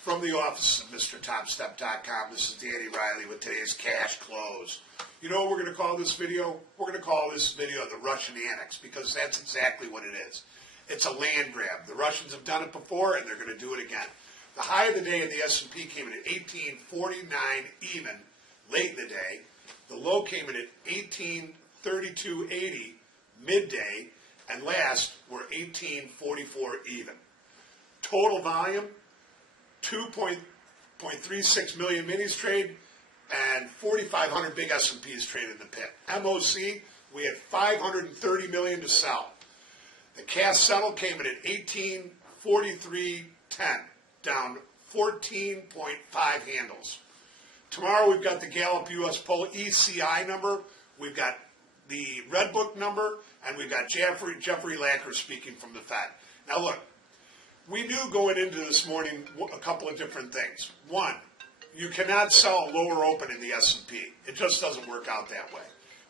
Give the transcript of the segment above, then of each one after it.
From the office of MrTopStep.com, this is Danny Riley with today's cash close. You know what we're going to call this video? We're going to call this video the Russian Annex, because that's exactly what it is. It's a land grab. The Russians have done it before, and they're going to do it again. The high of the day in the S&P came in at 1849 even late in the day. The low came in at 1832.80 midday, and last were 1844 even. Total volume, 2.36 million minis trade, and 4,500 big S&Ps traded in the pit. MOC, we had 530 million to sell. The cash settle came in at 1843.10, down 14.5 handles. Tomorrow we've got the Gallup US ECI number, we've got the Redbook number, and we've got Jeffrey Lacker speaking from the Fed. Now look, we knew going into this morning a couple of different things. One, you cannot sell a lower open in the S&P. It just doesn't work out that way.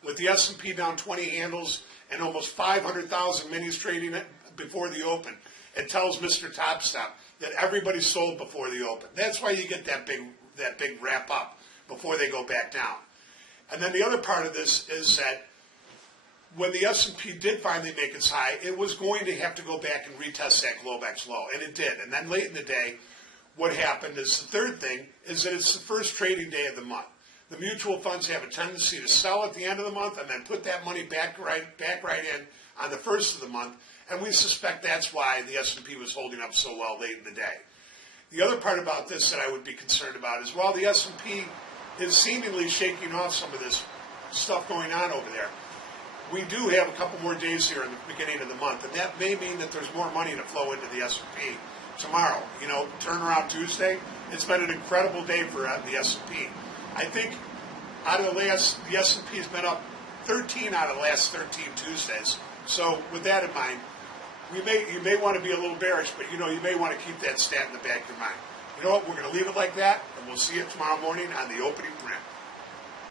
With the S&P down 20 handles and almost 500,000 minis trading before the open, it tells MrTopStep that everybody sold before the open. That's why you get that big wrap up before they go back down. And then the other part of this is that when the S&P did finally make its high, it was going to have to go back and retest that Globex low, and it did. And then late in the day, what happened is the third thing is that it's the first trading day of the month. The mutual funds have a tendency to sell at the end of the month and then put that money back right in on the first of the month, and we suspect that's why the S&P was holding up so well late in the day. The other part about this that I would be concerned about is while the S&P is seemingly shaking off some of this stuff going on over there, we do have a couple more days here in the beginning of the month, and that may mean that there's more money to flow into the S&P tomorrow. You know, turnaround Tuesday, it's been an incredible day for the S&P. I think out of the S&P has been up 13 out of the last 13 Tuesdays. So with that in mind, you may want to be a little bearish, but you know, you may want to keep that stat in the back of your mind. You know what, we're going to leave it like that, and we'll see you tomorrow morning on the opening print.